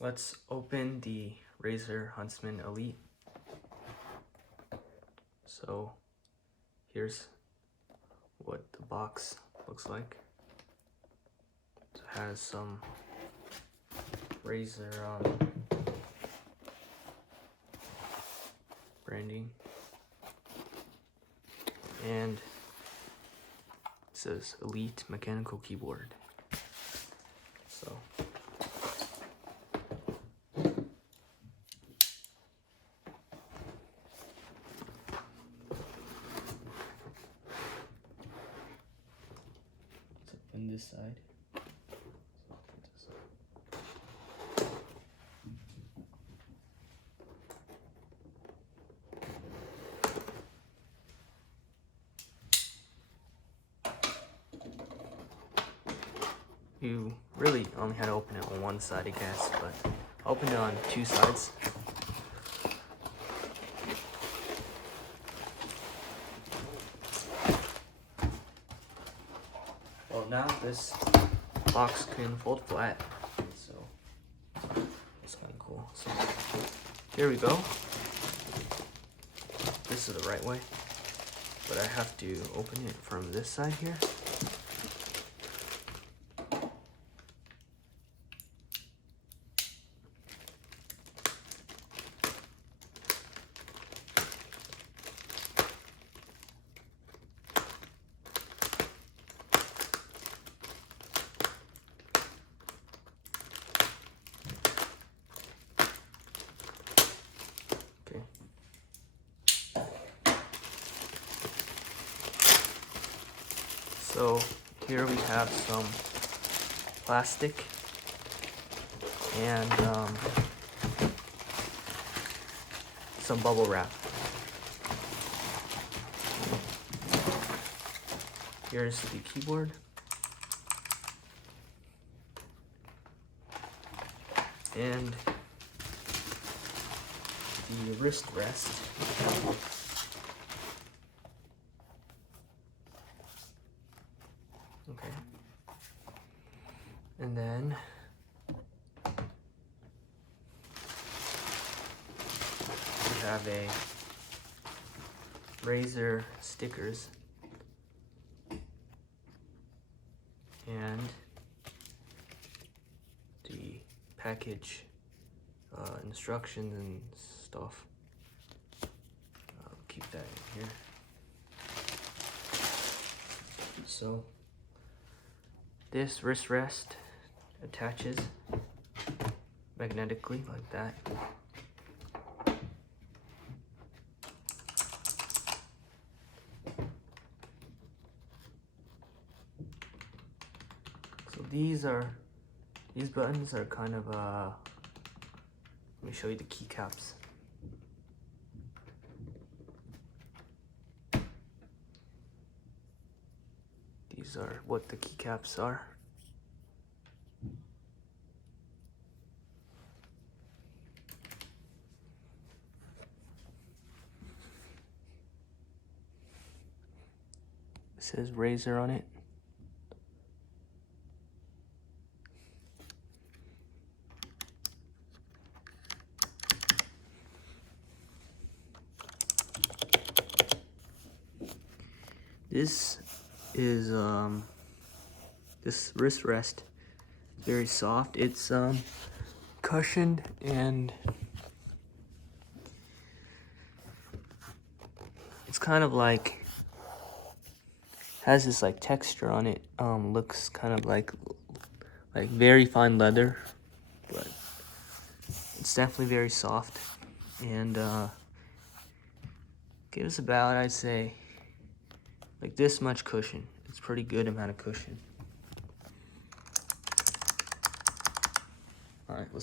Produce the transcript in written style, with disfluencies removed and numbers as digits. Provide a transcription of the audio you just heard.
Let's open the Razer Huntsman Elite. So here's what the box looks like. It has some Razer branding, and it says Elite Mechanical Keyboard. So let's open this side. You really only had to open it on one side, I guess, but I opened it on two sides. Well, now this box can fold flat, so it's kind of cool. So here we go. This is the right way, but I have to open it from this side here. So here we have some plastic and some bubble wrap. Here's the keyboard. And the wrist rest. Okay. And then we have a Razer stickers and the package instructions and stuff. I'll keep that in here. So this wrist rest attaches magnetically like that. So these buttons are kind of let me show you the keycaps. These are what the keycaps are. It says Razer on it. This is this wrist rest, very soft. It's cushioned and it's kind of like has this like texture on it. Looks kind of like very fine leather, but it's definitely very soft and gives about, I'd say, like this much cushion. It's a pretty good amount of cushion. All right, let's